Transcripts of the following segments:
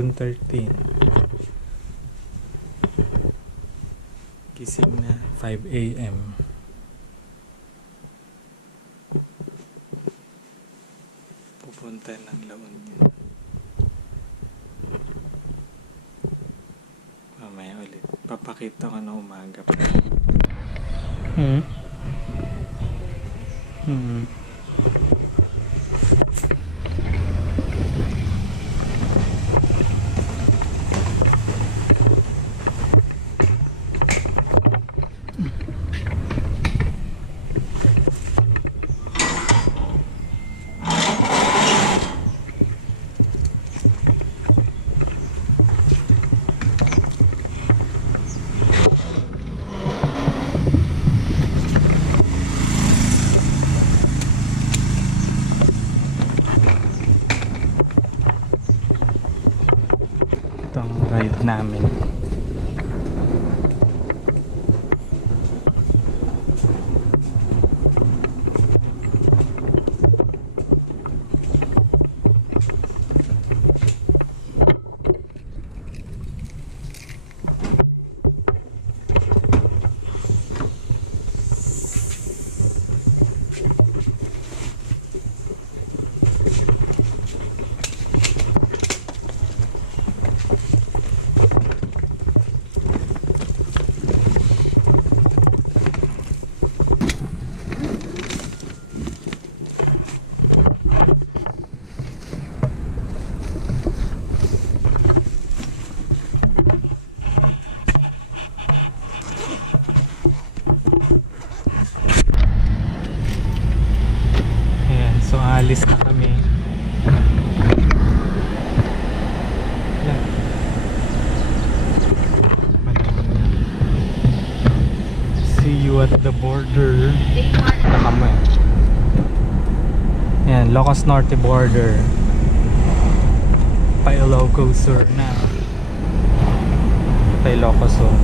June 13. Gising na 5 a.m. Pupunta ng La Union. Mamaya ulit. Papakita ko na umaga pa. Itong ride namin. Alis na kami. See you at the border. Kami. Yan, Ilocos Norte border. Pa Ilocos Sur na. Pa Ilocos Sur.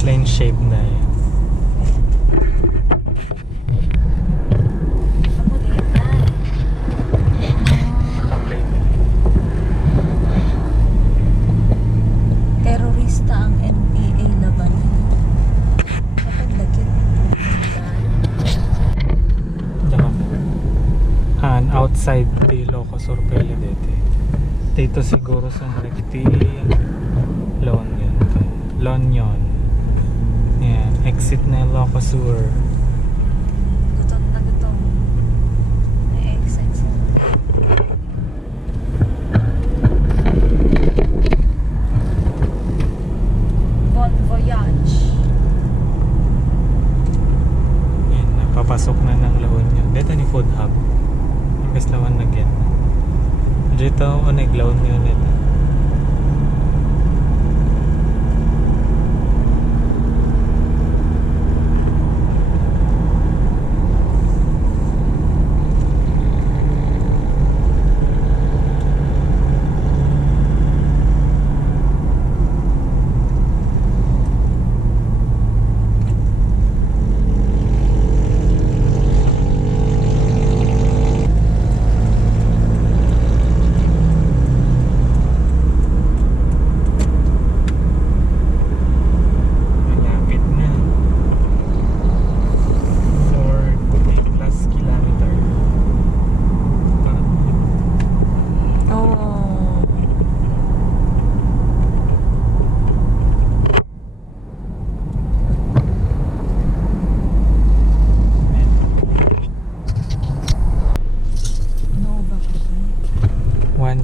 Lane shape na eh. Terorista ang NPA labanan. Kapag lagit outside the Ilocos Sur Dete. Dito siguro sa Marikti Lonion. Yan, exit na Ilocos Sur. Gutom na gutom. Na-exit siya. Bon voyage. Yan, napapasok na ng La Union. Dito ni Food Hub. Imbes lawan na gen. Dito ako nag-La Union nito.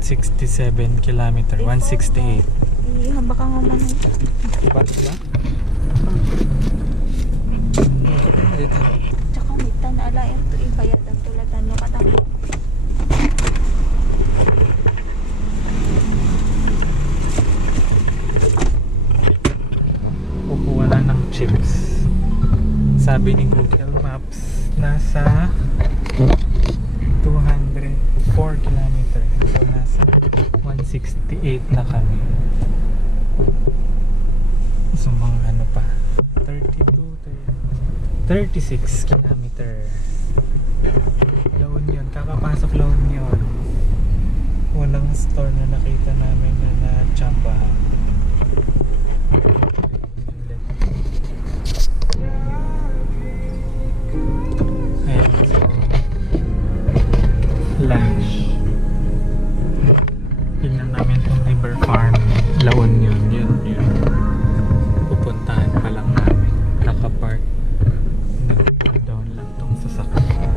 167 kilometer. 168. Ihamba ka nga man. Balik ba? Dito. Tsaka may tanala yung ibayad ang tulatan nyo katang. Kukuha na ng chips. Sabi ni Google Maps, nasa 204 kilometer. So, nasa 168 na kami. So, mga ano pa. 36 kilometer. La Union. Kakapasok La Union. Unang store na nakita namin na na-chambahan. Ayan, so lunch. Tingnan namin itong River Farm, La Union. Yun. Pupuntahan pa lang namin. Nakapark. Nag-pull down lang itong sasakyan.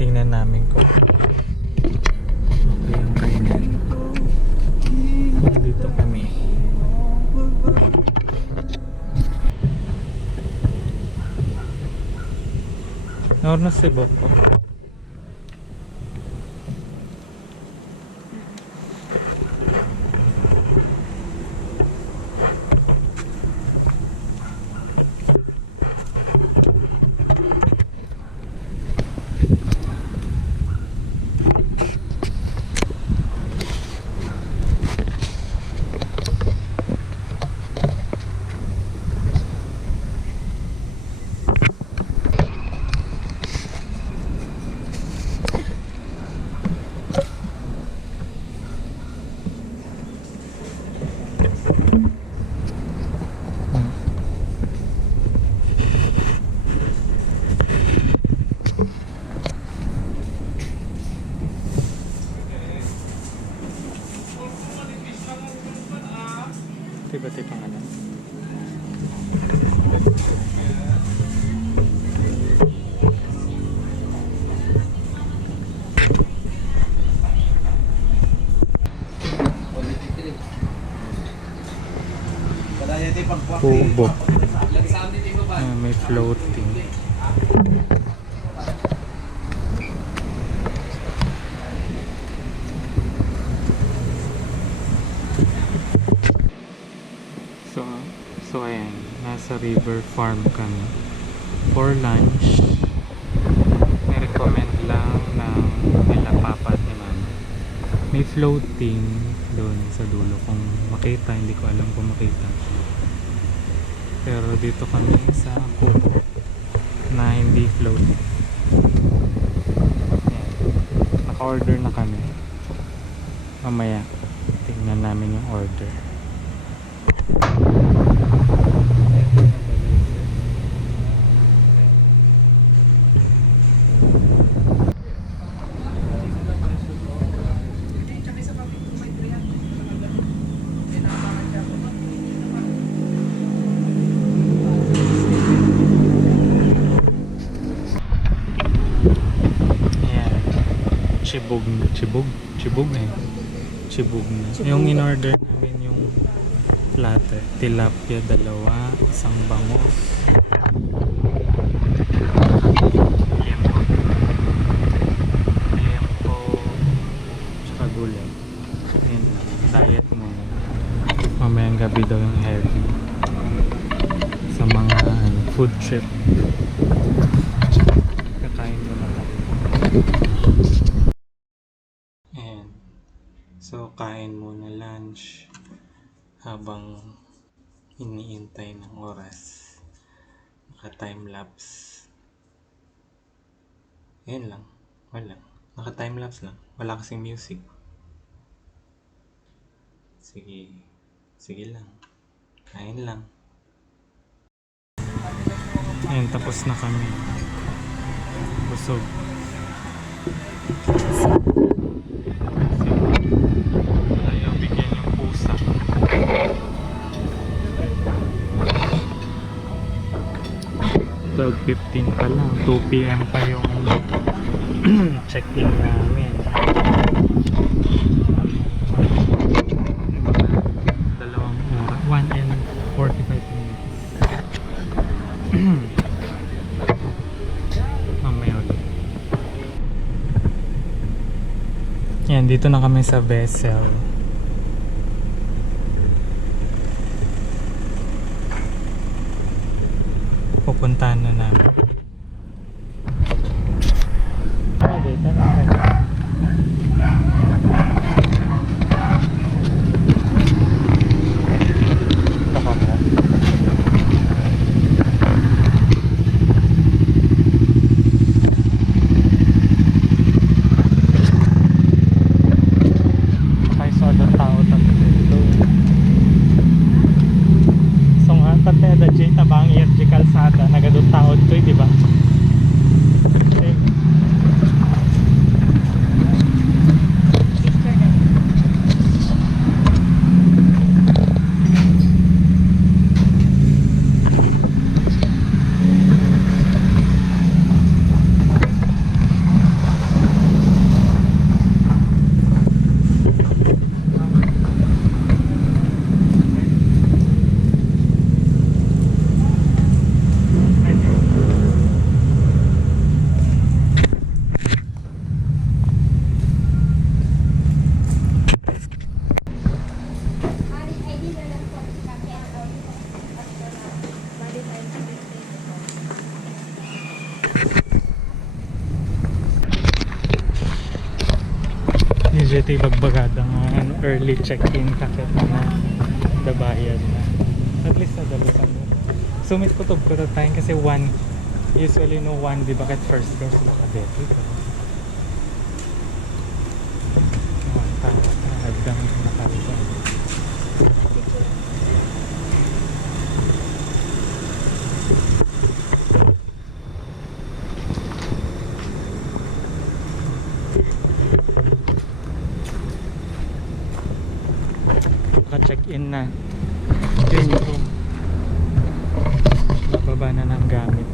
Tingnan namin kung okay yung kainan. Dito kami. Naurna si Boko. Tiba-tiba pang ano. Kubo. May floating. So ayan, nasa River Farm kami for lunch. I-recommend lang ng nila papa at ni mama. May floating doon sa dulo. Kung makita, hindi ko alam kung makita. Pero dito kami sa kubo na hindi floating. Ayan. Naka-order na kami. Mamaya tingnan namin yung order. Chibog na. Yung in-order namin yung platter. Tilapia, 2, isang bangus. Liempo. Tsaka gulay. Ayan lang. Diet mo. Mamayang gabi daw yung heavy. Sa mga food trip. Kakain mo na lang. So, kain muna lunch habang iniintay ng oras. Naka-timelapse. Ayan lang. Wala. Naka-timelapse lang. Wala kasing music. Sige. Sige lang. Kain lang. Ayan, tapos na kami. Busog. Ayaw bigyan yung pusa. 12:15 pa lang. 2 PM pa yung check-in namin. Mamaya ulit. Yan, dito na kami sa vessel. Pupuntahan na namin. Dito na kami. Baka mo. Ay, so the tao tayo dito. So nga, tatay da J tabang EFG kalsada, nagadong tao to, di ba? Usually bagbagada nga early check-in kakit na dabayad na. At least na dalusan mo. Sumit ko to tayo kasi one, usually no one, di ba kat first girl sila kadeti ko. One tao na hagdang nakalitan. Check-in na. Yun yung room. Bababa na ng gamit.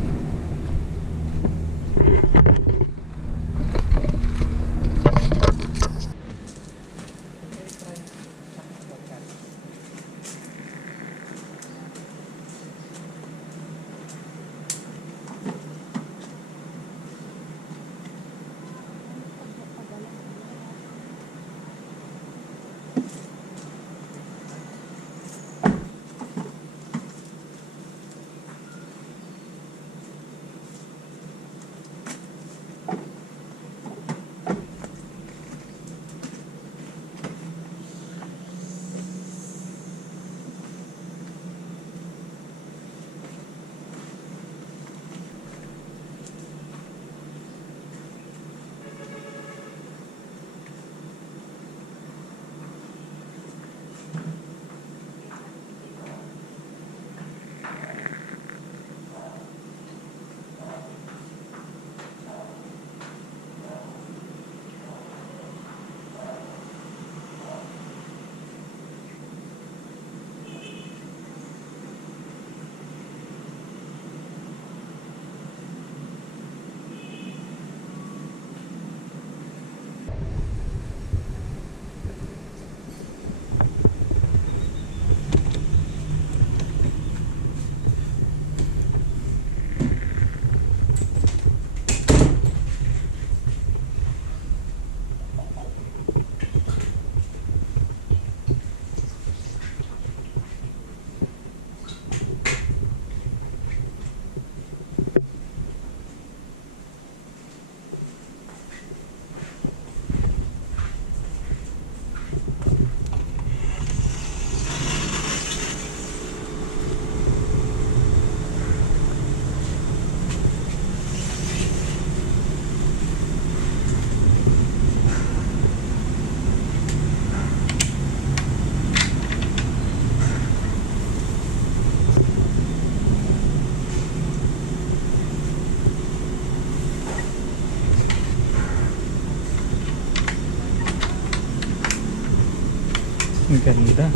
Ang ganda.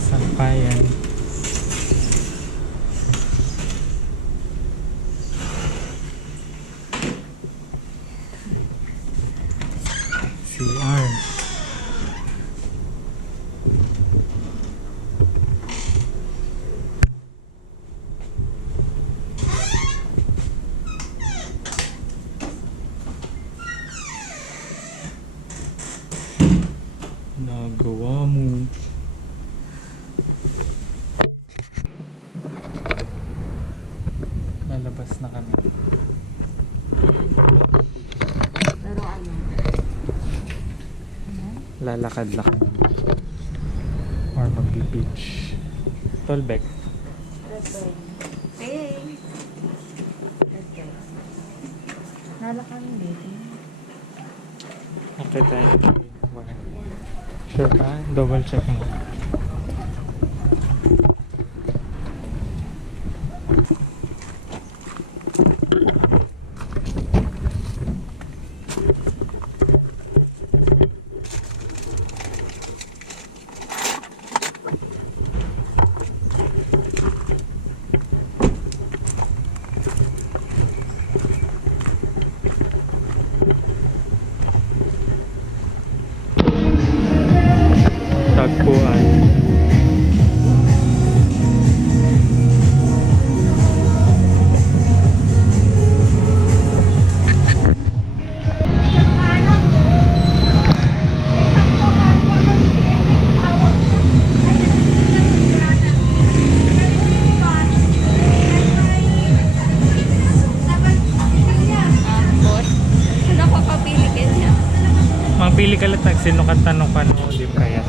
Sampayan. CR. ginagawa mo? Lalabas na kami. Pero ano? Lalakad-lakad. Or magbe-beach. Tolbek. Hey! Okay. Nalakan dito. Okay tayo. Sure ka? Double check mo. Tagpuan. Boss? Ano ko papili ka niya? Mapili ka lang sino ka tanong ka no, di ba kaya?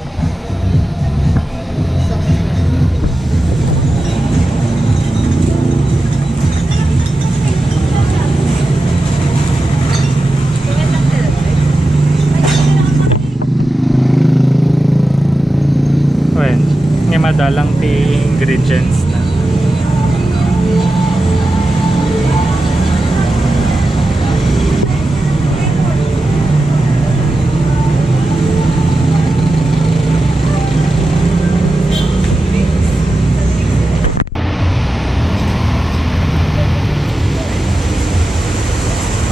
Well, nga madalang ti ingredients na.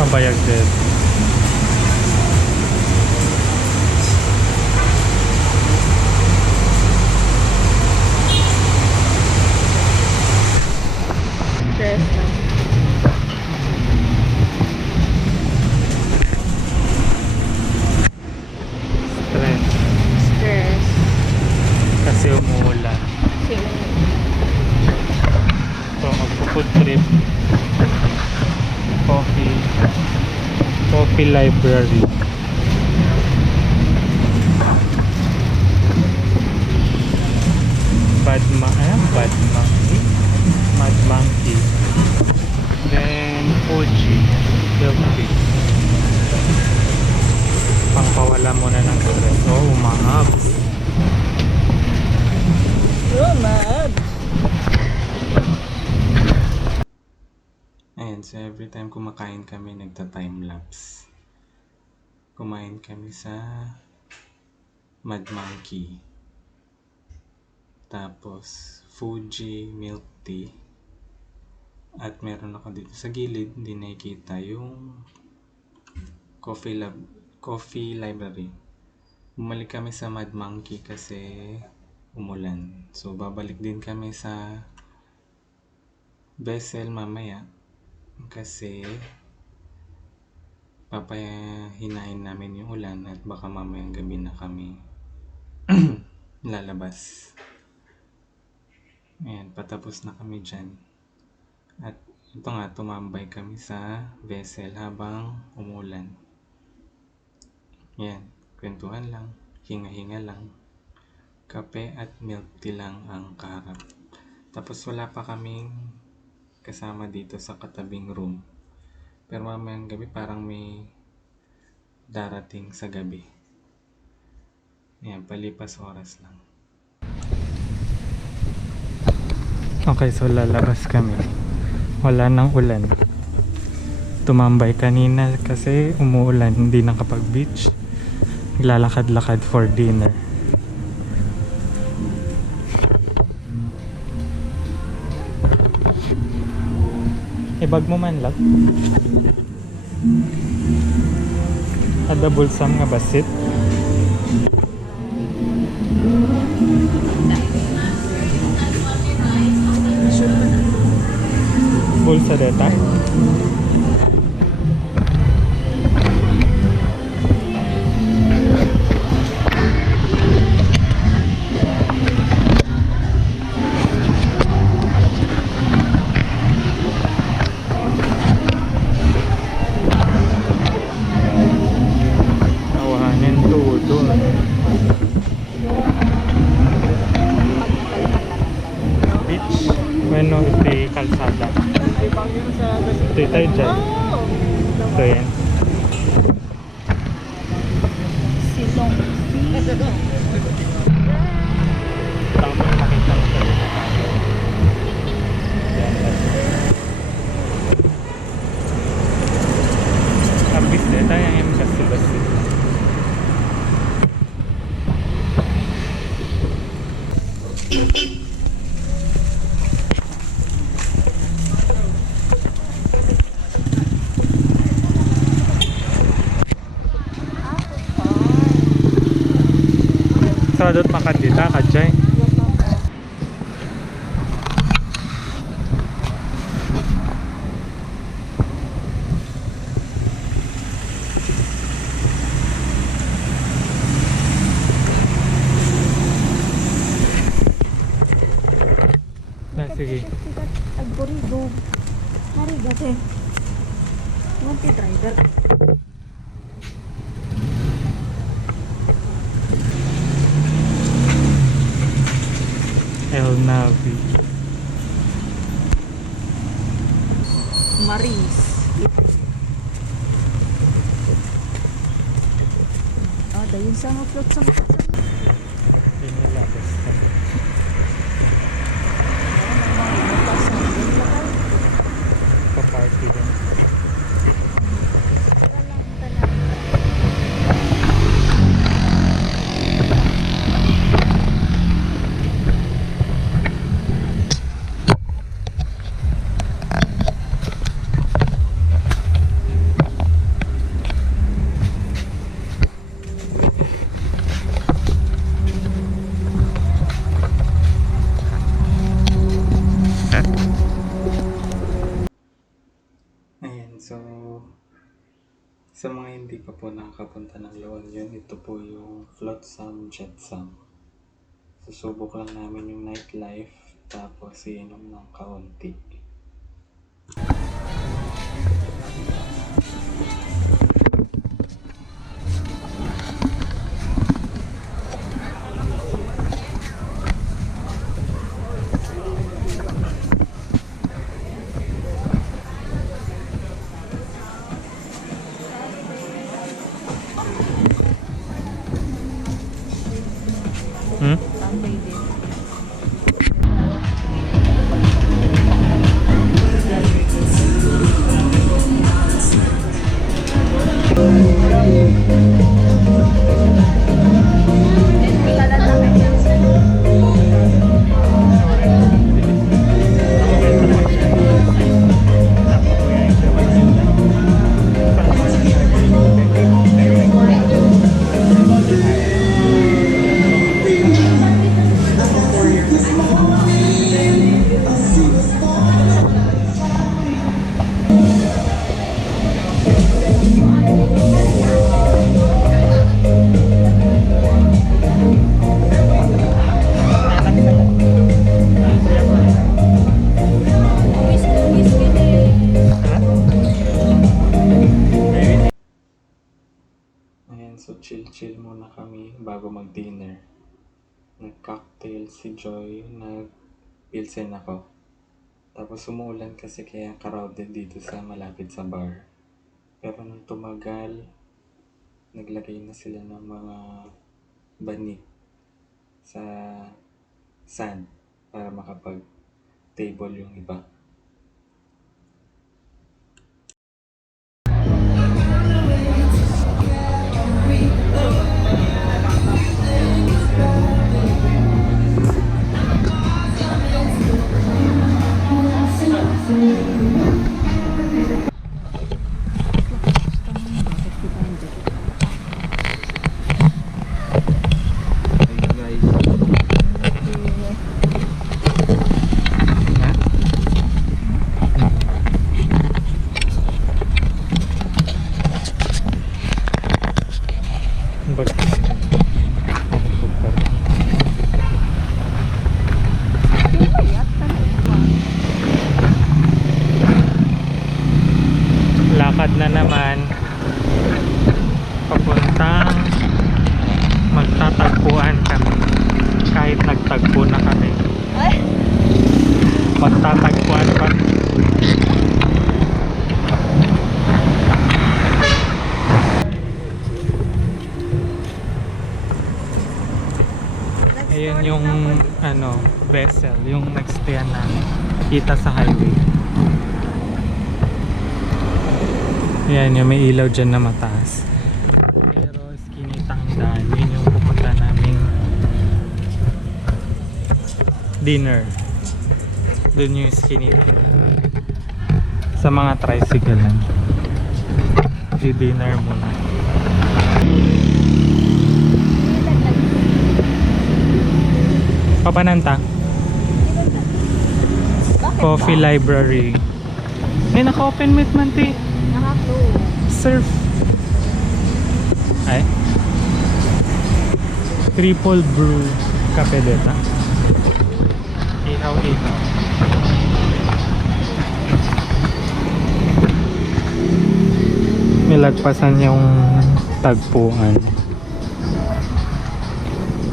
Pabayag din. Stress lang. Stress. Stress. Kasi umuulan. So magpo-food trip. Coffee library. Bad monkey. Mad monkey. Then Fuji. Healthy. Pangpawala muna ng stress. Oh, umahap. Mad! Ayan, so every time kumakain kami, nagta-time-lapse. Kumain kami sa Mad Monkey. Tapos, Fuji milk tea. At meron ako dito sa gilid, hindi nakikita yung coffee library. Bumalik kami sa Mad Monkey kasi umulan. So, babalik din kami sa Bessel mamaya. Kasi papahinahin namin yung ulan at baka mamayang gabi na kami lalabas. Ayan, patapos na kami dyan. At ito nga, tumambay kami sa vessel habang umulan. Ayan, kwentuhan lang, hinga-hinga lang. Kape at milk tea lang ang kaharap. Tapos wala pa kaming kasama dito sa katabing room. Pero mamayang gabi parang may darating sa gabi. Ayan, palipas oras lang. Okay, so lalabas kami. Wala nang ulan. Tumambay kanina kasi umuulan, hindi nakapag-beach. Lalakad-lakad for dinner. Ibag mo man lang. Ada bulsam nga basit. Bulsa deta. ano, ito kalsada. Ito tayo dyan. Ito yan. Silong. Tama mo makita mo talaga. Habis deh, tayo yung basi-basi. Sadot makadita ka, Jay. Sige. Agborigo. Narigate. Ngunti driver. El Navi. Maris. Oh, dahil sa mga float sa Inilabas ka. Pa-party din. Ayan, so sa mga hindi pa po nakakapunta ng La Union, ito po yung Flotsam Jetsam. Susubok lang namin yung nightlife, tapos iinom ng kaunti. Tambay din. Ayan, so chill-chill muna kami bago mag-dinner. Nag-cocktail si Joy, nag-pilsen ako. Tapos umuulan kasi kaya crowded dito sa malapit sa bar. Pero nung tumagal, naglagay na sila ng mga banig sa sand para makapag-table yung iba. Ha? Magtatagpuan pa. Ayun yung ano, vessel, yung nagstayan namin. Kita sa highway. Ayan, yung may ilaw dyan na mataas. Pero skinita ang daan. Yun yung pupunta naming dinner. Doon yung skinita. Sa mga tricycle lang. Di-dinner muna. Papananta? Coffee library. Eh, naka-open mic man, te. Naka-close. Surf. Ay. Triple brew kape deta. Ihaw-ihaw. Nilagpasan yung tagpuan.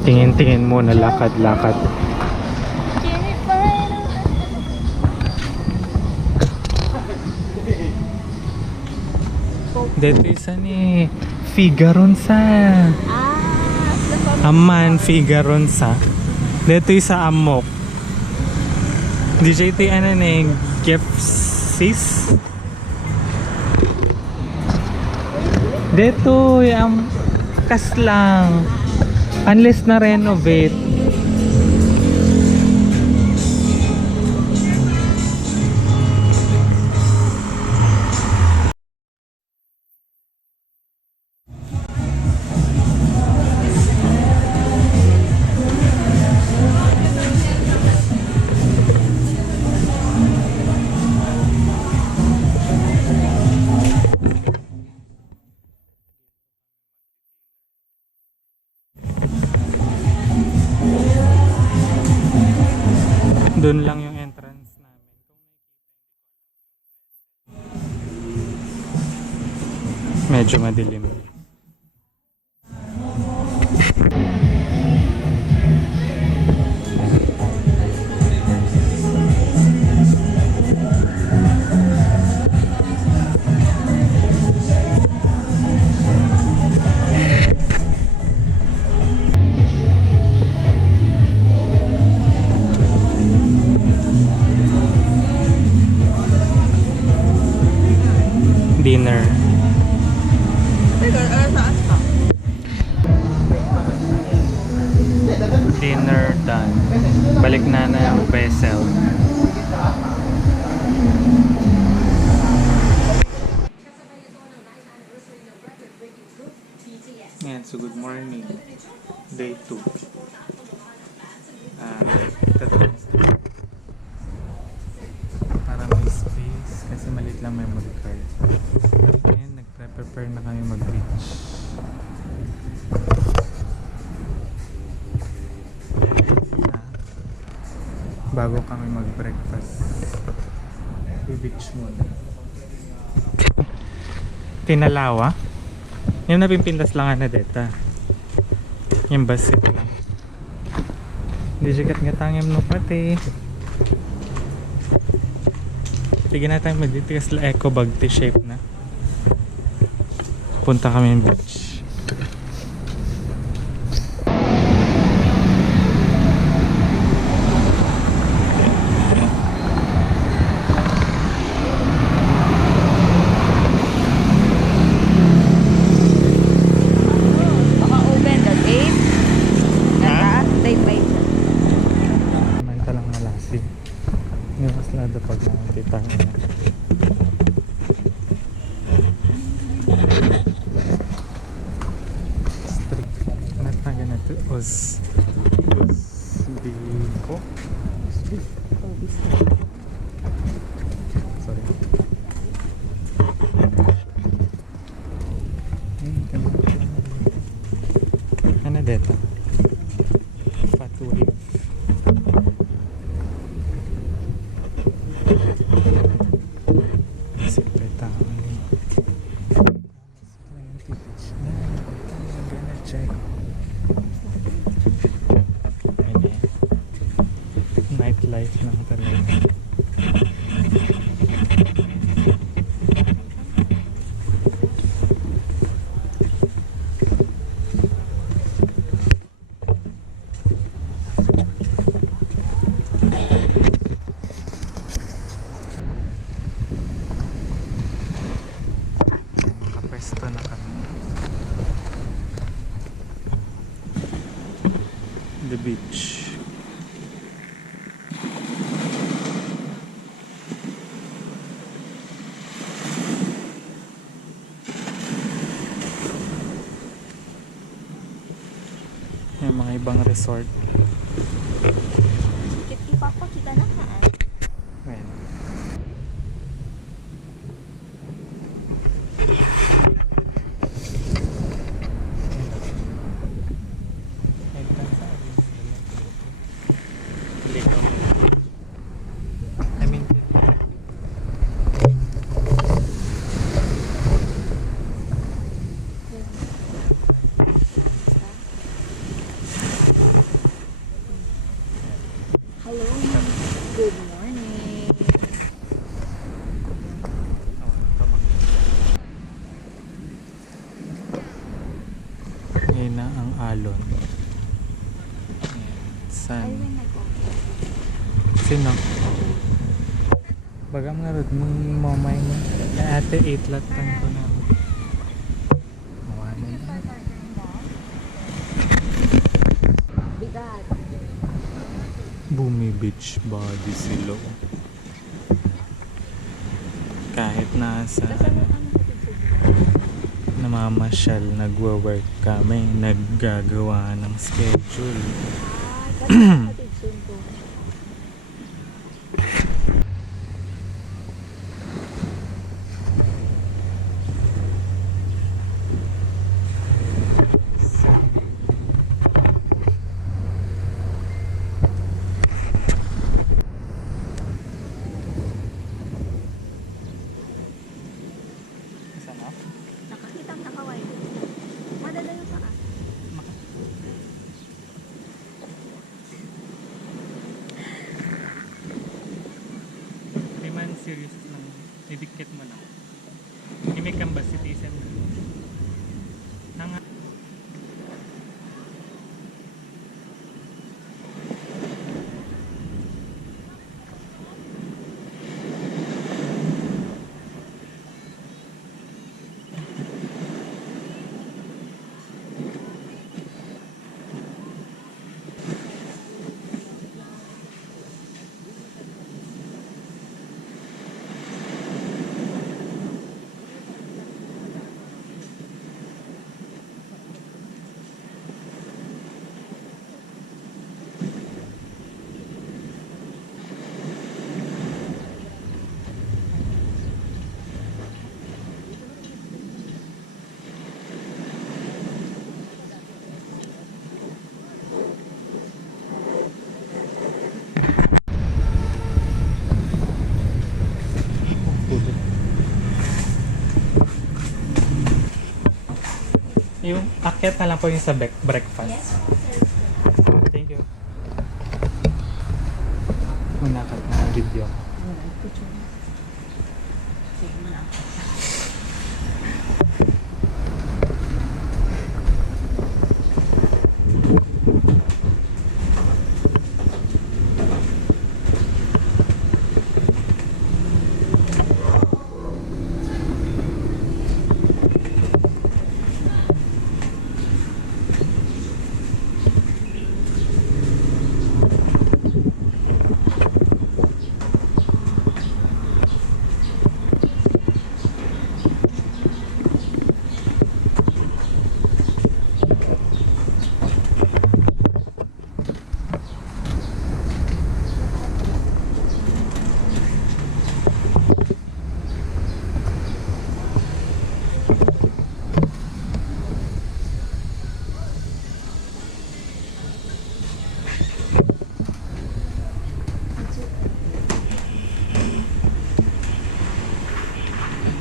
Tingin-tingin muna, lakad-lakad. Dito isa ni Figaronsa. Aman Figaronsa. Dito isa Amok. DJT ano ni Gepsis. Dito yung kaslang. Unless na renovate. Doon lang yung entrance namin. Medyo madilim. Dinner. Dinner done. Balik na yung vessel. Yan, so good morning. Day 2. Para may space kasi maliit lang memory card. Ayan, nagpre-prepare na kami mag-beach. Bago kami mag-breakfast, beach muna. Tinalawa? Yung napimpintas lang na deta. Yung basit lang. Hindi sikat nga tangim no pati. Tignan natin mag-ditigas la eco bag T-shape na. Punta kami ng beach. Open the date. Nata, date by Mantalang malasi. Ngayon mas lado pag nakakita ko na. Strict. Nataga na ito. Osbiko. Sorry. Ano dito? Fat wave. Siyempre tao ni. I'm gonna check. Ayun eh. Nightlife lang talaga. Beach. Yung mga ibang resort. Ipapakita na kaan. Ayan. I mean, Hello. Good morning. ngayon na ang alon. Ayan. Ay, San? may nag-okay. Sino? Baga mga rod mong mamay mo. Ate 8 latan ko na. Mawanan na. Bigat. Bumi Beach Body Silo. Kahit nasa Kasi ano hatid namamasyal, nagwo-work kami, naggagawa ng schedule. kasi hatid ko. Sana? Nakakita ang nakaway. Madala yung paa. Di man serious lang. Idikit mo lang. Imik kang ba citizen? Nang yung akyat na lang po yung sa breakfast. Yes. Thank you. Muna ka na video. Picture. Sige mo na.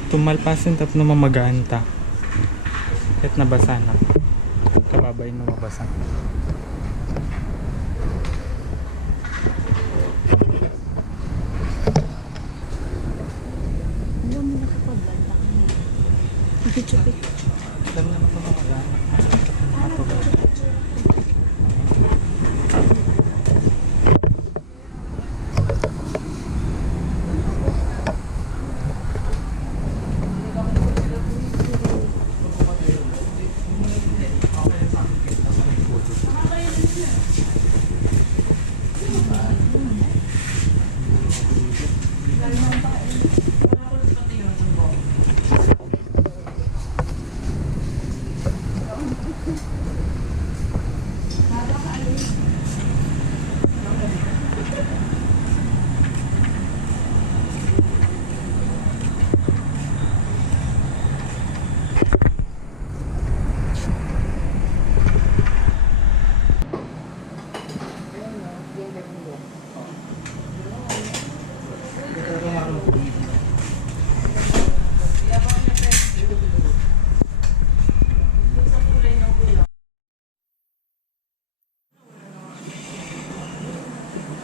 Tumalpasin tap na mamaganta. Kahit nabasa na. Kababay na mabasa. Alam mo nakapag-banda ka niya. Picture. Alam naman ko mamaganta.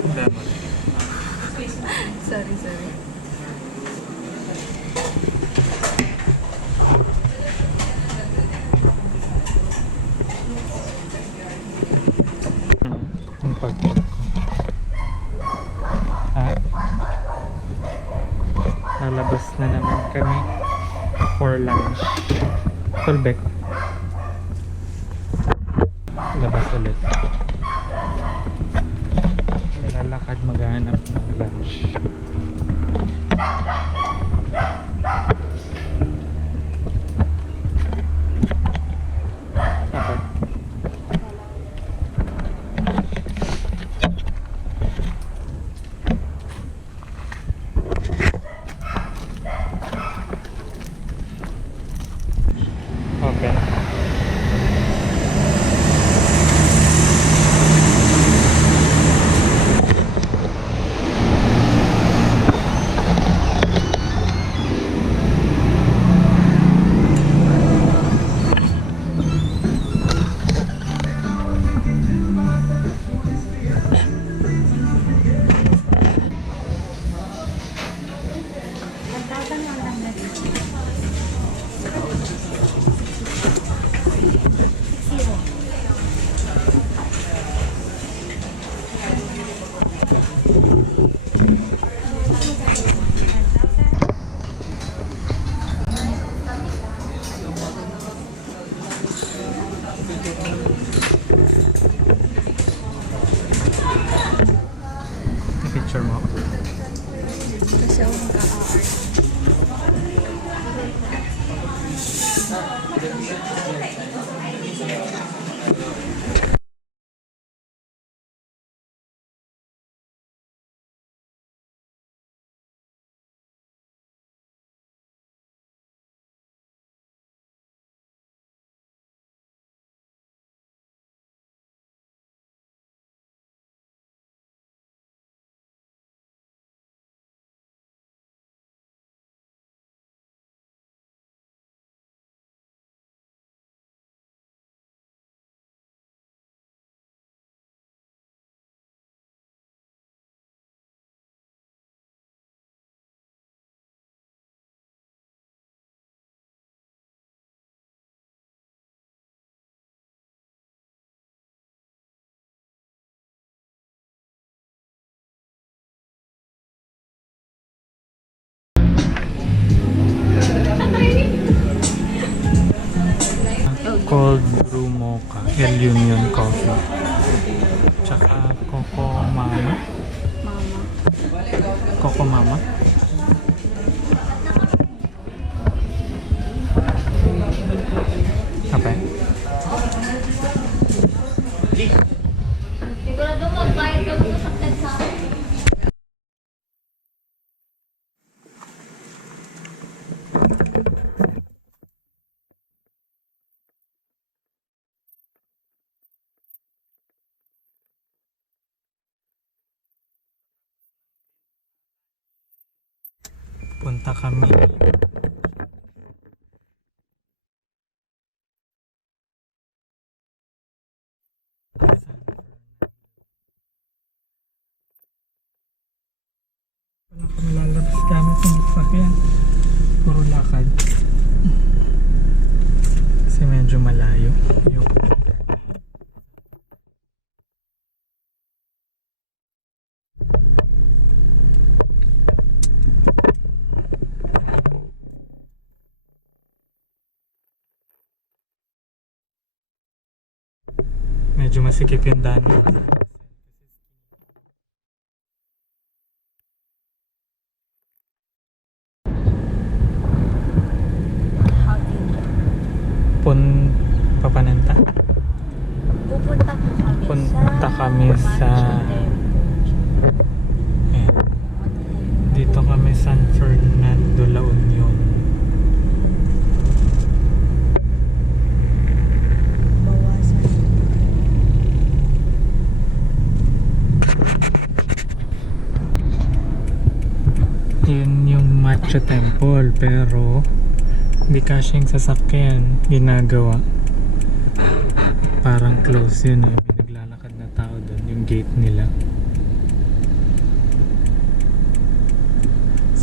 Lemon. Sorry, sorry. Ang pagkain ko. Ha? Lalabas na naman kami for lunch. Tulbek. Labas ulit. Lalakad maghanap ng lunch. Okay. Okay. Picture mo. Kasi ako mag-a-art. Cold brew mocha, El Union coffee. Tsaka Coco Mama. Mama. Coco Mama. Okay. Sigurado magbayad ka mo sa sa Punta kami. Wala kami lalabas gamit ng sasakyan. Puro lakad. Kasi medyo malayo. Yung medyo masikip yung daan. Papananta. Pupunta kami Punta kami sa ayan. Dito kami San Fernando, La Union. Bawasan. Yun yung Macho Temple, pero hindi kasyang sasakyan ginagawa. Parang close yun eh. May naglalakad na tao doon, yung gate nila.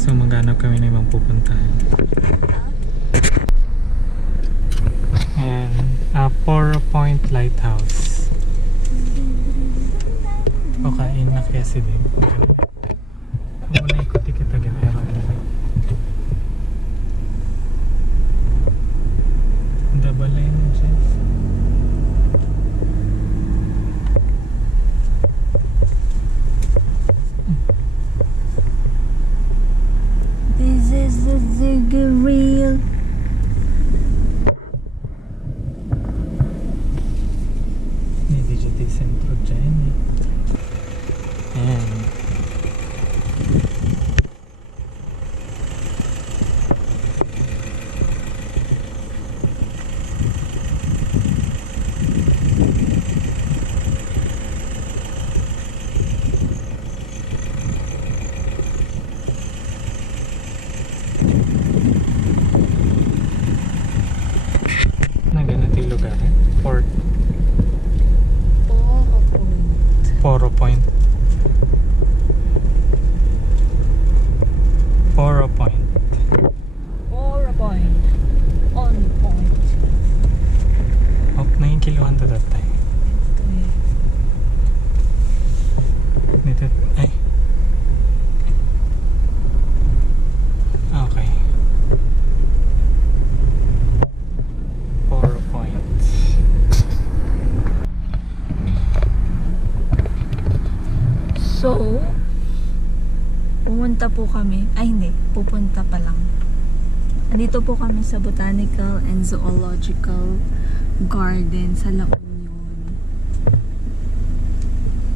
So maghanap kami ng ibang pupuntahan. And Four Point Lighthouse. O kain na kaya si Dim. Muna ikuti kita ginero. Dabalay mo dyan. This is the Ziggy Real. Ni DJT Centro dyan eh. Ayan. Naganap yung lugar eh. Port. Poro Point. Poro Point. Or a point. On point. Up na yung kiluan to that time. Dito. Ay. Okay. Poro Point. So, pumunta po kami. Ay, hindi. Pupunta pa lang. Andito po kami sa Botanical and Zoological Garden sa La Union.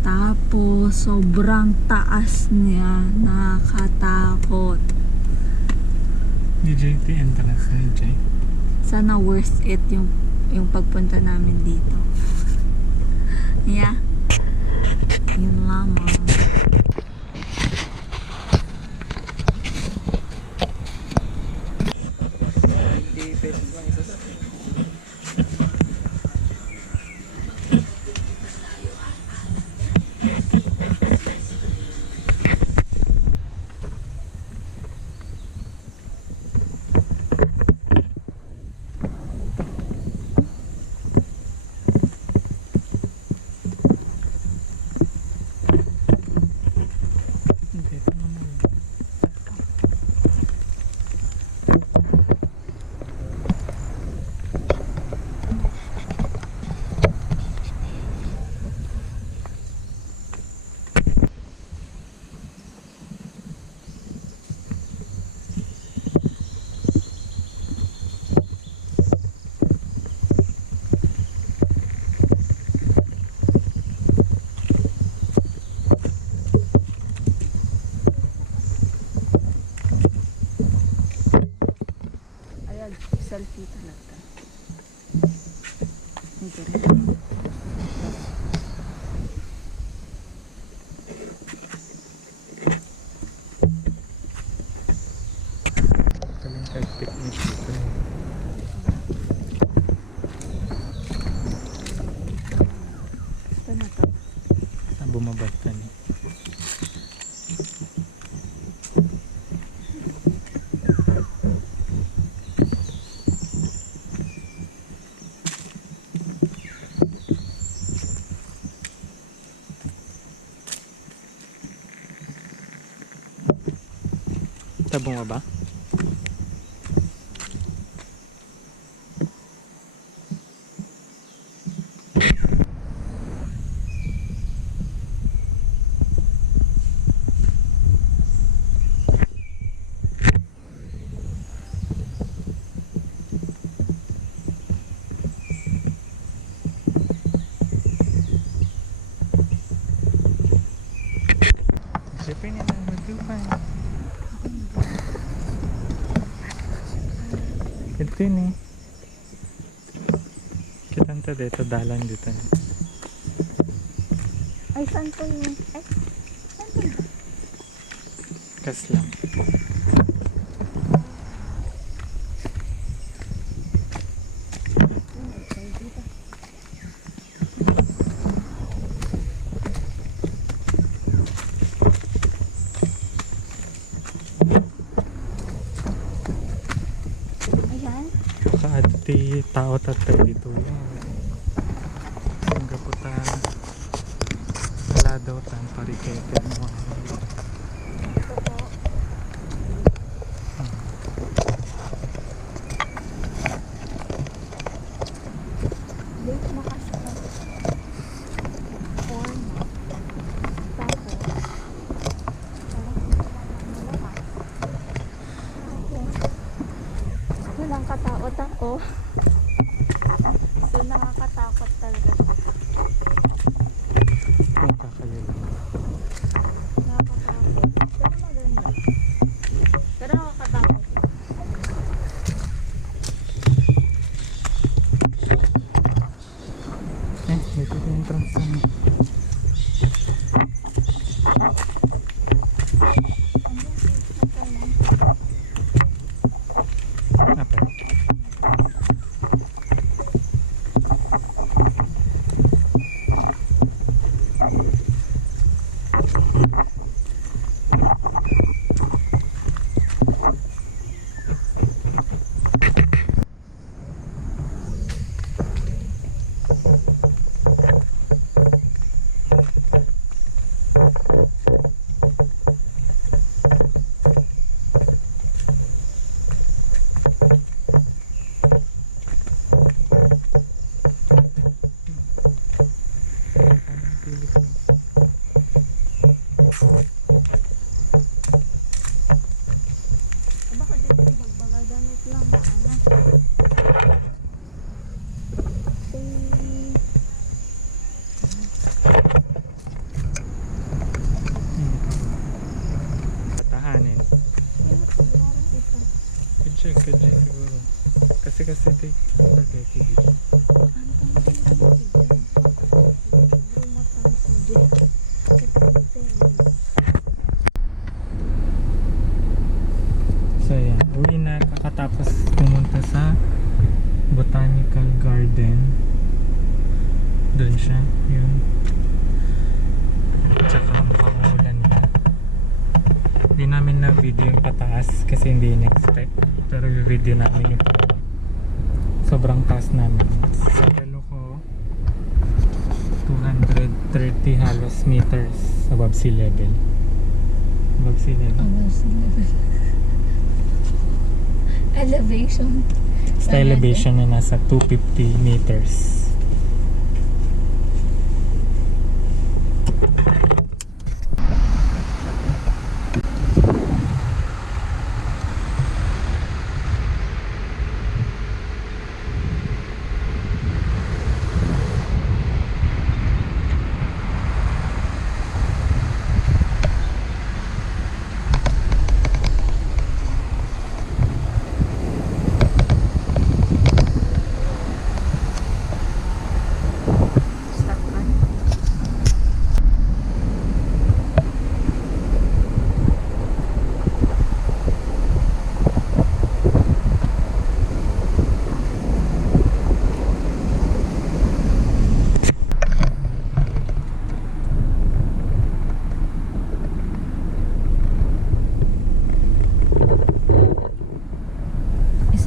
Tapos, sobrang taas niya. Nakakatakot. DJT entrance na DJ. Sana worth it yung pagpunta namin dito. Yeah. Yun lamang. Dito na muna. Ayan, selfie talaga. Ito rin. Kaling picnic dito eh. Ito na to. Bumabad ka ni. Tabong ba? Siyempre niya lang magdupan. Ito yun eh. Kitanta dito, dalan dito. Ay, saan po yun? Ay, saan po yun? Kas lang. iti tao tatay dito yan. Hanggang po ta wala daw tayong parikete mo. Ito po. Late na kasi kami. Or not. Tapos, walang katakot ako. So, nakakatakot talaga. Kung kakayo lang. Nakakatakot. Pero maganda. Pero nakakatakot. Dito yung entrance namin. Apa? Baka dito ibagbaga gamit lang na ano. Patahanin. Kajay siguro. Kasi ito spaghetti dito. So yan, uwi na kakatapos pumunta sa Botanical Garden. Doon siya, yun. Tsaka mukhang umulan na. Hindi namin na video yung pataas kasi hindi in-expect. Pero yung video namin yung pataas. Sobrang taas namin. Sa pelo ko 230 halos meters above sea level. Above sea level. Elevation. Sa elevation na nasa 250 meters.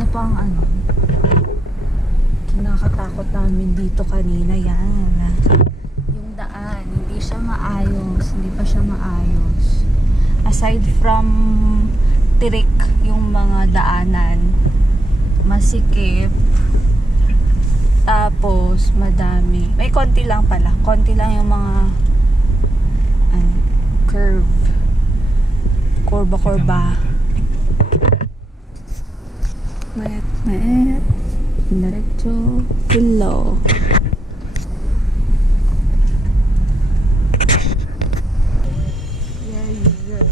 Pang ano, kinakatakot namin dito kanina yan. Yung daan, hindi siya maayos. Hindi pa siya maayos. Aside from tirik yung mga daanan, masikip. Tapos, madami. May konti lang pala. Konti lang yung mga curve. Kurba-kurba. Mayat. Diretso. Pulo. Yes.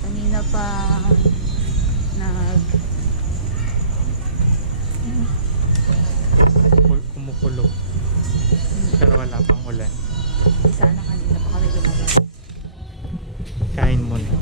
Kanina pa kumukulo. Pero wala pang ulan. sana kanina pa kami ginagawa. Kain muna.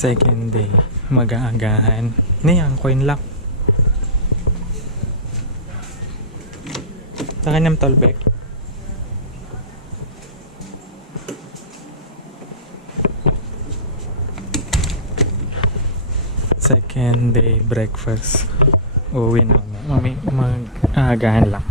Second day, mag-aagahan. Niyan, coin lock. Takanam tolbek. Second day breakfast. Uwi na kami. Mag-aagahan lang.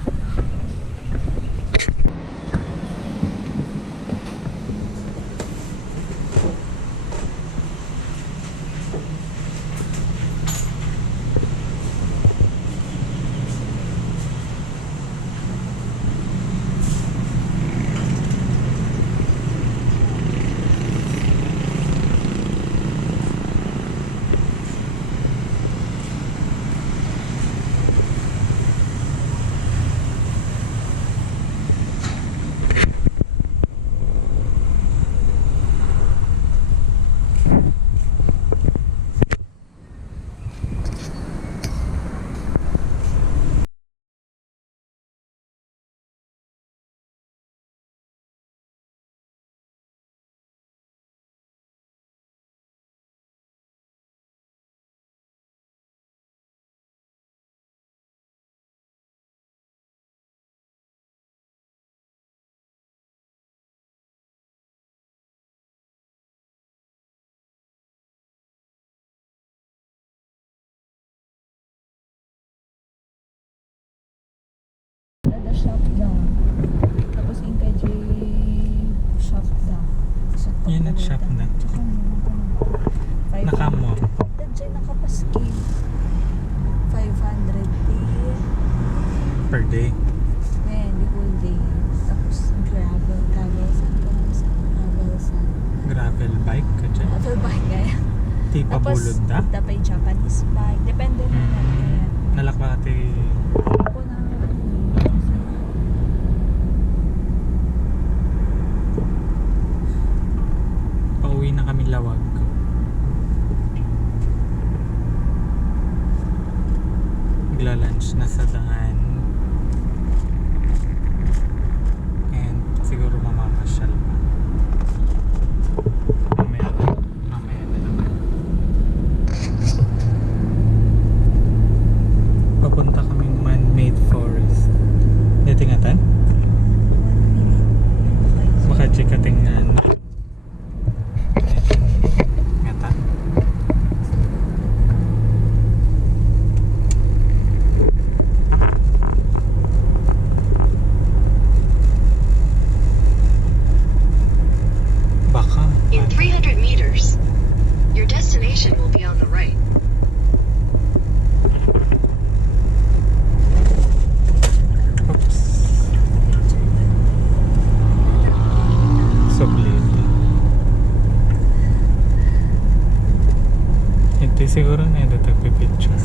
The shop down. Tapos NKJ shop down. Yan ang shop na. Nakamo. Dyan nakapaski. 500 day. Per day. Ngayon, the whole day. Tapos travel saan ka naman sa travel saan. Gravel bike ka dyan. Travel bike kaya. Di pa Tapos, bulod na. tapay Japanese bike. Depende na lang kaya. Nalakbati. Ako na Pauwi na kami Lawag. Magla-lunch na sa daan. And siguro mamamasyal pa. Mamaya na naman. Papunta kaming man-made forest. Natingatan? 1 minute. Baka chikatingan. Ngata. Baka. In 300 meters, your destination will be on the right. Oops. Sublit. Hindi siguro na ito tagpipicture.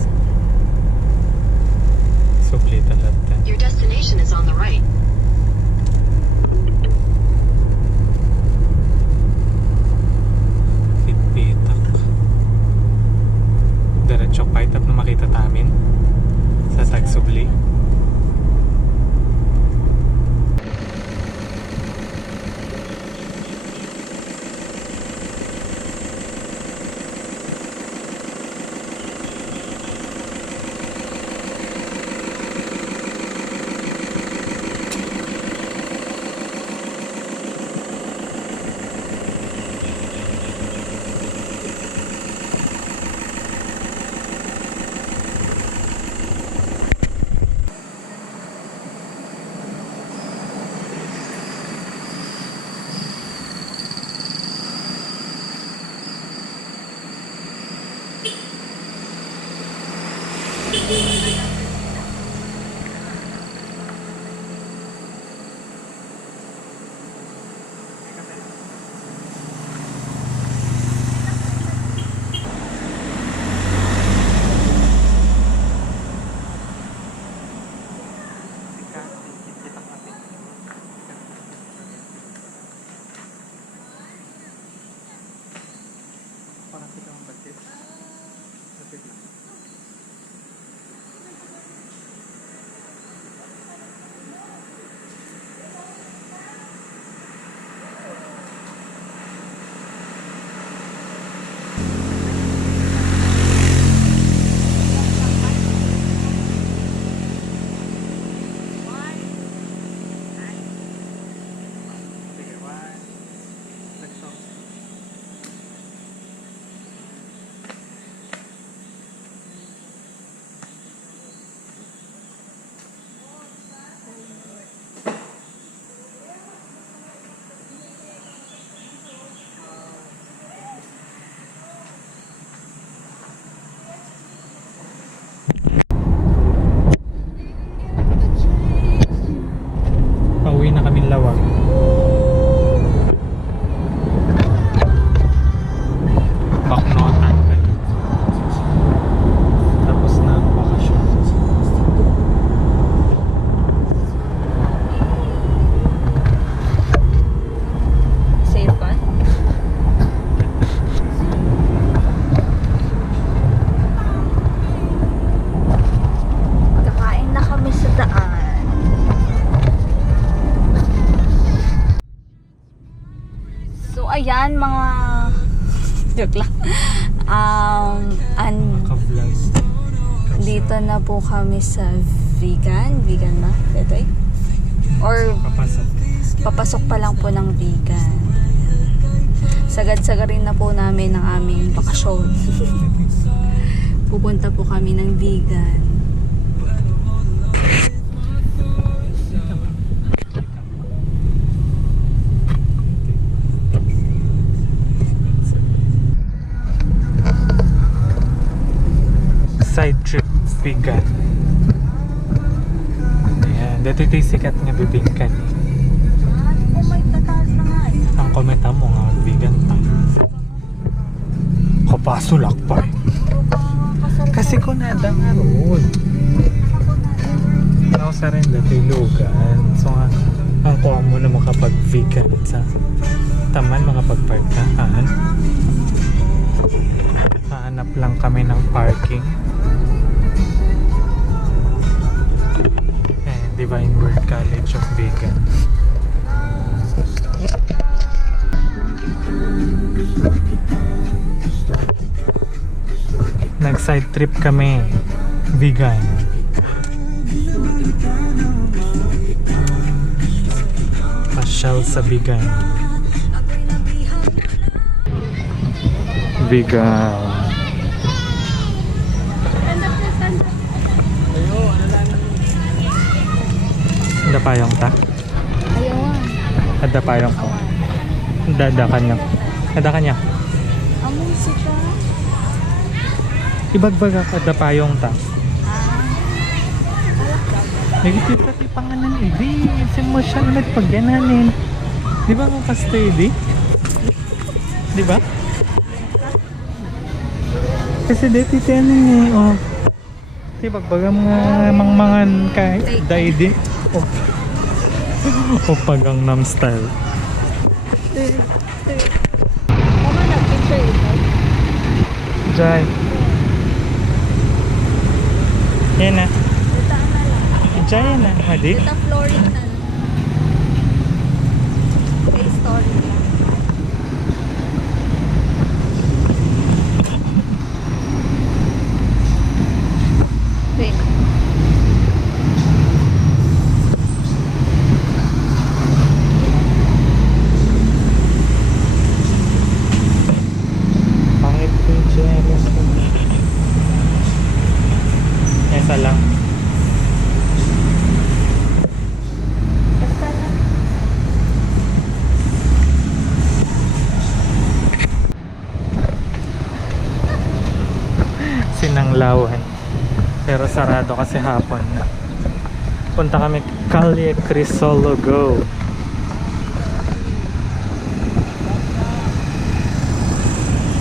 Sublit alat. Your destination is on the right. Pitpitak. Diretso pa itap na makita tamin sa Tagsubli. yan, mga... Joke lang. Ka-vlog. Dito na po kami sa vegan. Vegan na? Ito eh? Or Papasok. papasok pa lang po ng vegan. Sagad-sagarin na po namin ang aming bakasyon. Pupunta po kami ng vegan. Side trip vegan. Ayan, dito ito yung sikat nga bibingkan. Oh my, tataas na nga eh. Ang komenta mo nga, vegan tayo. Kapaso lakpay. Kasi kung nada nga roon. Ako sa rin dito yung lugan. So nga, ang kuha mo na makapag-vegan sa taman, makapag-park na. Hahanap lang kami ng parking. Divine Word College of Vegan. Nag-side trip kami. Vegan. Pasyal sa vegan. Vegan. Ada payong ta? Ayawan. Ada payong ko. Ada kanya. Ada kanya. Among siya. Ibagbag ako ada payong ta. Negative pati pangalan hindi. Kasi mo siya nagpaggananin. Di ba kung ka-steady? Di ba? Kasi dito tiyanin eh. Oh. Kasi bagbagam nga mangmangan kay daidi. O Gangnam Style. Mama nag-picture ito. Jai. Yan na. Ito na lang. Jai na. Hadi. Ito flooring na lang. Kay story lang. Wait. Pangit ko yung channel. Esa lang. Basta lang. Sinanglawan. Pero sarado kasi hapon. Punta kami Calle Crisologo.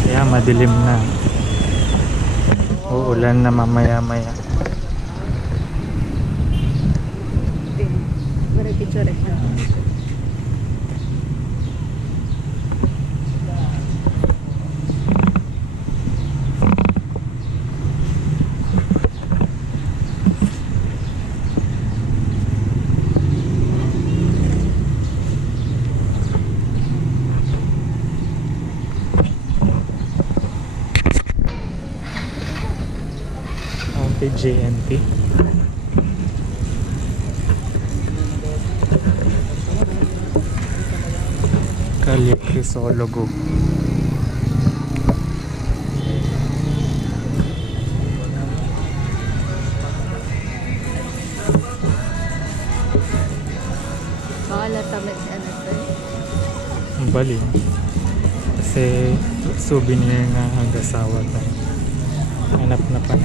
Kaya madilim na. Uulan na mamaya-maya. Bara picture ito. JNT. Calle Crisologo. Baka tamad si ano to. Ang bali. Kasi souvenir nga ang gasawa tayo. Hanap na pa.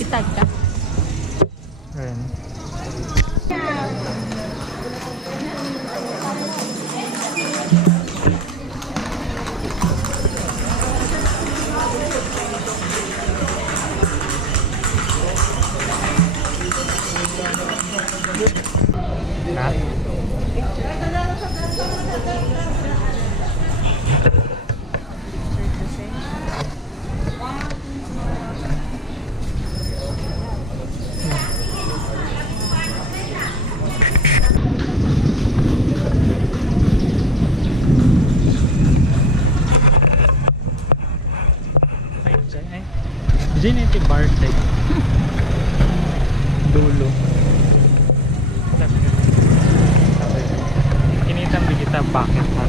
Itag ka. Ayan. Ha? Ginity Bartek. Dulo. Sabi, kinitang bigita bakit ha?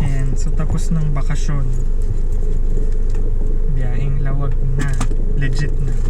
Ayan, so tapos ng bakasyon. Biyaheng lawag na. Legit na.